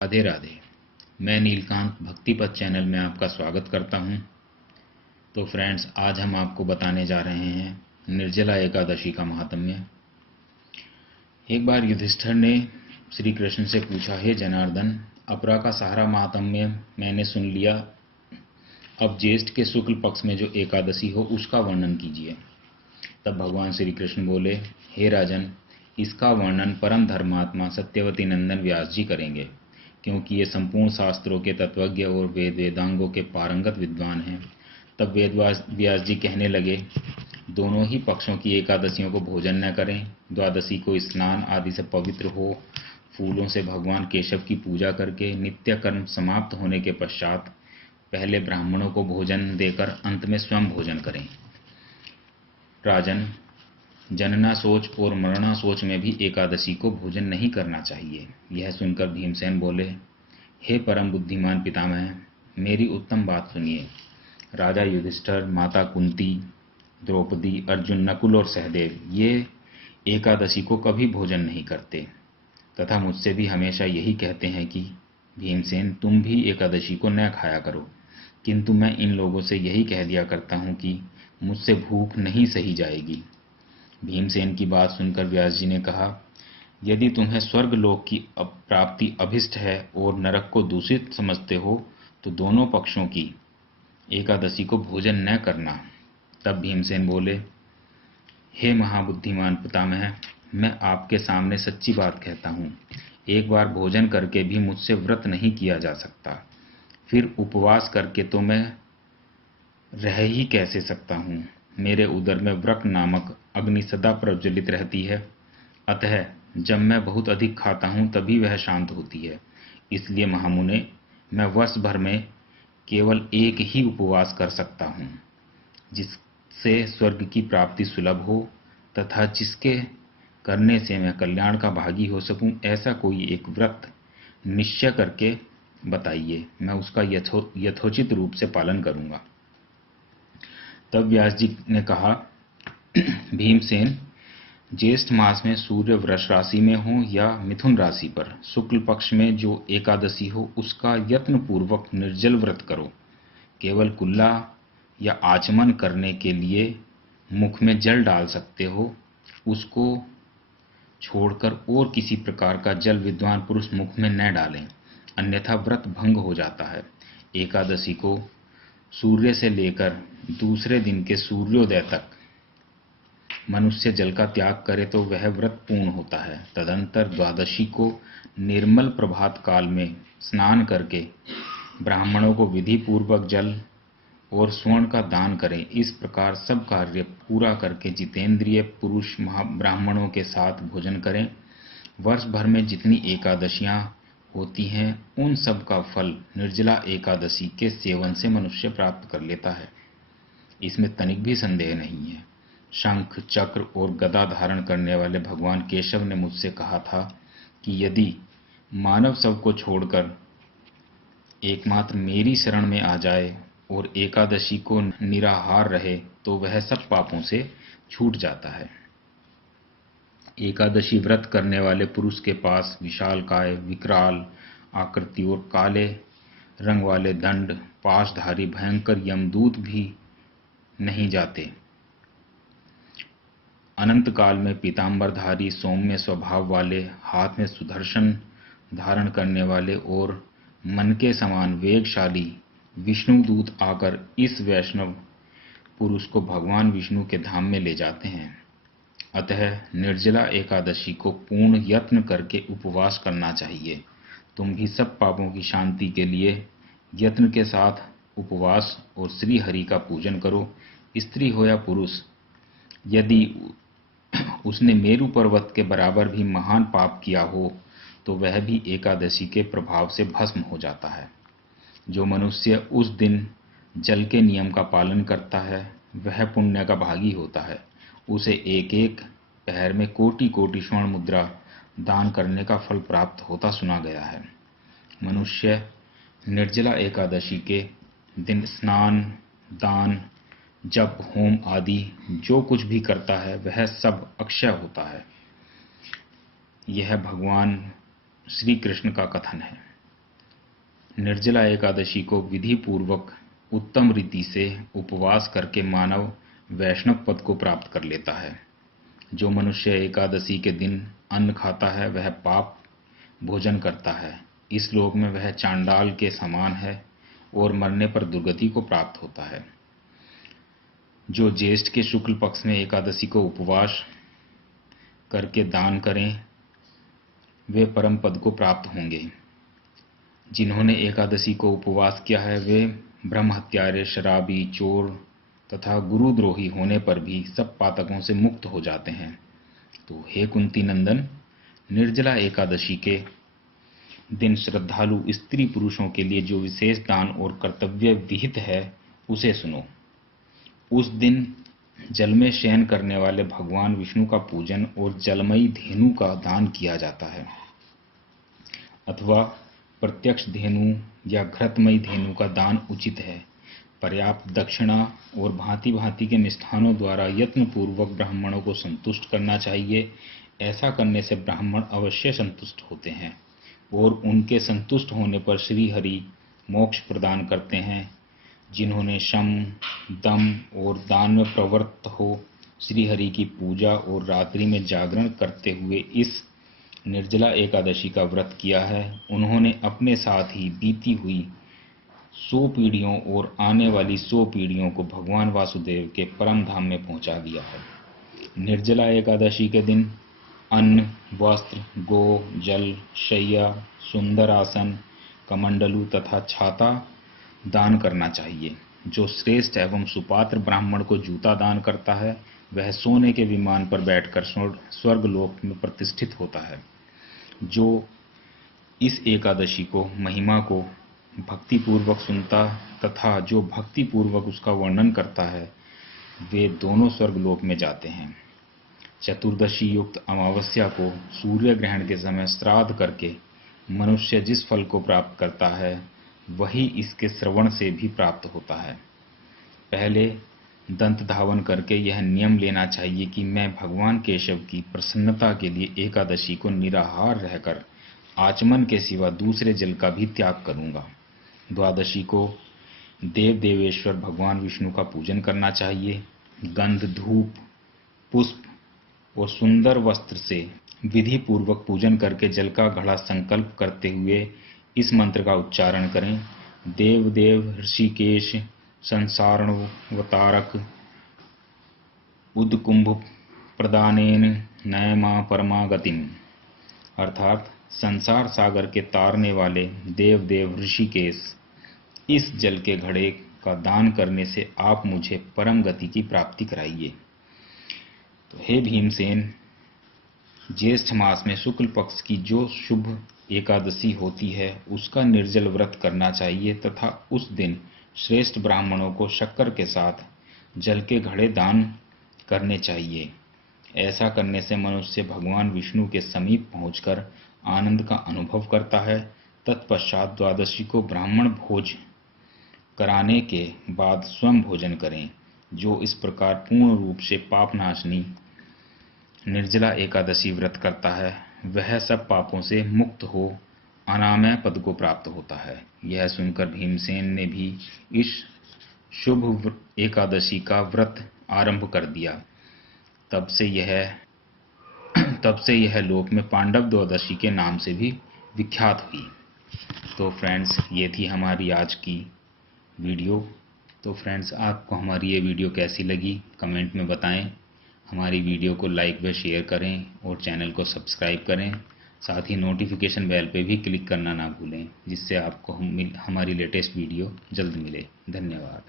राधे राधे। मैं नीलकांत भक्ति पथ चैनल में आपका स्वागत करता हूं। तो फ्रेंड्स, आज हम आपको बताने जा रहे हैं निर्जला एकादशी का महात्म्य। एक बार युधिष्ठिर ने श्री कृष्ण से पूछा, हे जनार्दन, अपरा का सारा महात्म्य मैंने सुन लिया, अब ज्येष्ठ के शुक्ल पक्ष में जो एकादशी हो उसका वर्णन कीजिए। तब भगवान श्री कृष्ण बोले, हे राजन, इसका वर्णन परम धर्मात्मा सत्यवती नंदन व्यास जी करेंगे, क्योंकि ये संपूर्ण शास्त्रों के तत्वज्ञ और वेदांगों के पारंगत विद्वान हैं। तब व्यास जी कहने लगे, दोनों ही पक्षों की एकादशियों को भोजन न करें। द्वादशी को स्नान आदि से पवित्र हो फूलों से भगवान केशव की पूजा करके नित्य कर्म समाप्त होने के पश्चात पहले ब्राह्मणों को भोजन देकर अंत में स्वयं भोजन करें। राजन, जनना सोच और मरना सोच में भी एकादशी को भोजन नहीं करना चाहिए। यह सुनकर भीमसेन बोले, हे परम बुद्धिमान पितामह, मेरी उत्तम बात सुनिए। राजा युधिष्ठिर, माता कुंती, द्रौपदी, अर्जुन, नकुल और सहदेव ये एकादशी को कभी भोजन नहीं करते तथा मुझसे भी हमेशा यही कहते हैं कि भीमसेन, तुम भी एकादशी को न खाया करो। किंतु मैं इन लोगों से यही कह दिया करता हूं कि मुझसे भूख नहीं सही जाएगी। भीमसेन की बात सुनकर व्यास जी ने कहा, यदि तुम्हें स्वर्ग लोक की प्राप्ति अभिष्ट है और नरक को दूषित समझते हो तो दोनों पक्षों की एकादशी को भोजन न करना। तब भीमसेन बोले, हे महाबुद्धिमान पितामह, मैं आपके सामने सच्ची बात कहता हूँ, एक बार भोजन करके भी मुझसे व्रत नहीं किया जा सकता, फिर उपवास करके तो मैं रह ही कैसे सकता हूँ। मेरे उदर में व्रक नामक अग्नि सदा प्रज्वलित रहती है, अतः जब मैं बहुत अधिक खाता हूँ तभी वह शांत होती है। इसलिए महामुने, मैं वर्ष भर में केवल एक ही उपवास कर सकता हूँ, जिससे स्वर्ग की प्राप्ति सुलभ हो तथा जिसके करने से मैं कल्याण का भागी हो सकूं। ऐसा कोई एक व्रत निश्चय करके बताइए, मैं उसका यथोचित रूप से पालन करूंगा। तब व्यास जी ने कहा, भीमसेन, ज्येष्ठ मास में सूर्य वृष राशि में हो या मिथुन राशि पर शुक्ल पक्ष में जो एकादशी हो उसका यत्न पूर्वक निर्जल व्रत करो। केवल कुल्ला या आचमन करने के लिए मुख में जल डाल सकते हो, उसको छोड़कर और किसी प्रकार का जल विद्वान पुरुष मुख में न डालें, अन्यथा व्रत भंग हो जाता है। एकादशी को सूर्य से लेकर दूसरे दिन के सूर्योदय तक मनुष्य जल का त्याग करे तो वह व्रत पूर्ण होता है। तदंतर द्वादशी को निर्मल प्रभात काल में स्नान करके ब्राह्मणों को विधि पूर्वक जल और स्वर्ण का दान करें। इस प्रकार सब कार्य पूरा करके जितेंद्रिय पुरुष ब्राह्मणों के साथ भोजन करें। वर्ष भर में जितनी एकादशियां होती हैं उन सब का फल निर्जला एकादशी के सेवन से मनुष्य प्राप्त कर लेता है, इसमें तनिक भी संदेह नहीं है। शंख, चक्र और गदा धारण करने वाले भगवान केशव ने मुझसे कहा था कि यदि मानव सबको छोड़कर एकमात्र मेरी शरण में आ जाए और एकादशी को निराहार रहे तो वह सब पापों से छूट जाता है। एकादशी व्रत करने वाले पुरुष के पास विशालकाय, विकराल आकृति और काले रंग वाले दंड पाशधारी भयंकर यमदूत भी नहीं जाते। अनंत काल में पीतांबरधारी सौम्य स्वभाव वाले, हाथ में सुदर्शन धारण करने वाले और मन के समान वेगशाली विष्णुदूत आकर इस वैष्णव पुरुष को भगवान विष्णु के धाम में ले जाते हैं। अतः निर्जला एकादशी को पूर्ण यत्न करके उपवास करना चाहिए। तुम भी सब पापों की शांति के लिए यत्न के साथ उपवास और श्री हरि का पूजन करो। स्त्री हो या पुरुष, यदि उसने मेरु पर्वत के बराबर भी महान पाप किया हो तो वह भी एकादशी के प्रभाव से भस्म हो जाता है। जो मनुष्य उस दिन जल के नियम का पालन करता है वह पुण्य का भागी होता है। उसे एक एक पहर में कोटि कोटि स्वर्ण मुद्रा दान करने का फल प्राप्त होता सुना गया है। मनुष्य निर्जला एकादशी के दिन स्नान, दान, जप, होम आदि जो कुछ भी करता है वह सब अक्षय होता है। यह भगवान श्री कृष्ण का कथन है। निर्जला एकादशी को विधि पूर्वक उत्तम रीति से उपवास करके मानव वैष्णव पद को प्राप्त कर लेता है। जो मनुष्य एकादशी के दिन अन्न खाता है वह पाप भोजन करता है। इस लोक में वह चांडाल के समान है और मरने पर दुर्गति को प्राप्त होता है। जो ज्येष्ठ के शुक्ल पक्ष में एकादशी को उपवास करके दान करें वे परम पद को प्राप्त होंगे। जिन्होंने एकादशी को उपवास किया है वे ब्रह्म हत्यारे, शराबी, चोर तथा गुरुद्रोही होने पर भी सब पातकों से मुक्त हो जाते हैं। तो हे कुंती नंदन, निर्जला एकादशी के दिन श्रद्धालु स्त्री पुरुषों के लिए जो विशेष दान और कर्तव्य विहित है उसे सुनो। उस दिन जल में शयन करने वाले भगवान विष्णु का पूजन और जलमयी धेनु का दान किया जाता है, अथवा प्रत्यक्ष धेनु या घृतमयी धेनु का दान उचित है। पर्याप्त दक्षिणा और भांति भांति के मिष्ठानों द्वारा यत्न पूर्वक ब्राह्मणों को संतुष्ट करना चाहिए। ऐसा करने से ब्राह्मण अवश्य संतुष्ट होते हैं और उनके संतुष्ट होने पर श्री हरि मोक्ष प्रदान करते हैं। जिन्होंने शम, दम और दान में प्रवृत्त हो श्री हरि की पूजा और रात्रि में जागरण करते हुए इस निर्जला एकादशी का व्रत किया है, उन्होंने अपने साथ ही बीती हुई 100 पीढ़ियों और आने वाली 100 पीढ़ियों को भगवान वासुदेव के परम धाम में पहुंचा दिया है। निर्जला एकादशी के दिन अन्न, वस्त्र, गो, जल, शैया, सुंदर आसन, कमंडलू तथा छाता दान करना चाहिए। जो श्रेष्ठ एवं सुपात्र ब्राह्मण को जूता दान करता है वह सोने के विमान पर बैठकर स्वर्ग लोक में प्रतिष्ठित होता है। जो इस एकादशी को महिमा को भक्ति पूर्वक सुनता तथा जो भक्ति पूर्वक उसका वर्णन करता है वे दोनों स्वर्ग लोक में जाते हैं। चतुर्दशी युक्त अमावस्या को सूर्य ग्रहण के समय श्राद्ध करके मनुष्य जिस फल को प्राप्त करता है वही इसके श्रवण से भी प्राप्त होता है। पहले दंत धावन करके यह नियम लेना चाहिए कि मैं भगवान केशव की प्रसन्नता के लिए एकादशी को निराहार रहकर आचमन के सिवा दूसरे जल का भी त्याग करूंगा। द्वादशी को देव देवेश्वर भगवान विष्णु का पूजन करना चाहिए। गंध, धूप, पुष्प और सुंदर वस्त्र से विधि पूर्वक पूजन करके जल का घड़ा संकल्प करते हुए इस मंत्र का उच्चारण करें। देव देव ऋषिकेश संसारणवतारक उद्कुंभ प्रदानेन नयमा परमागतिम, अर्थात संसार सागर के तारने वाले देव देव ऋषिकेश, इस जल के घड़े का दान करने से आप मुझे परम गति की प्राप्ति कराइए। तो हे भीमसेन, ज्येष्ठ मास में शुक्ल पक्ष की जो शुभ एकादशी होती है उसका निर्जल व्रत करना चाहिए तथा उस दिन श्रेष्ठ ब्राह्मणों को शक्कर के साथ जल के घड़े दान करने चाहिए। ऐसा करने से मनुष्य भगवान विष्णु के समीप पहुंचकर आनंद का अनुभव करता है। तत्पश्चात द्वादशी को ब्राह्मण भोज कराने के बाद स्वयं भोजन करें। जो इस प्रकार पूर्ण रूप से पापनाशनी निर्जला एकादशी व्रत करता है वह सब पापों से मुक्त हो अनामय पद को प्राप्त होता है। यह सुनकर भीमसेन ने भी इस शुभ एकादशी का व्रत आरंभ कर दिया। तब से यह लोक में पांडव द्वादशी के नाम से भी विख्यात हुई। तो फ्रेंड्स, ये थी हमारी आज की वीडियो। तो फ्रेंड्स, आपको हमारी ये वीडियो कैसी लगी कमेंट में बताएं। हमारी वीडियो को लाइक व शेयर करें और चैनल को सब्सक्राइब करें। साथ ही नोटिफिकेशन बेल पे भी क्लिक करना ना भूलें, जिससे आपको हमारी लेटेस्ट वीडियो जल्द मिले। धन्यवाद।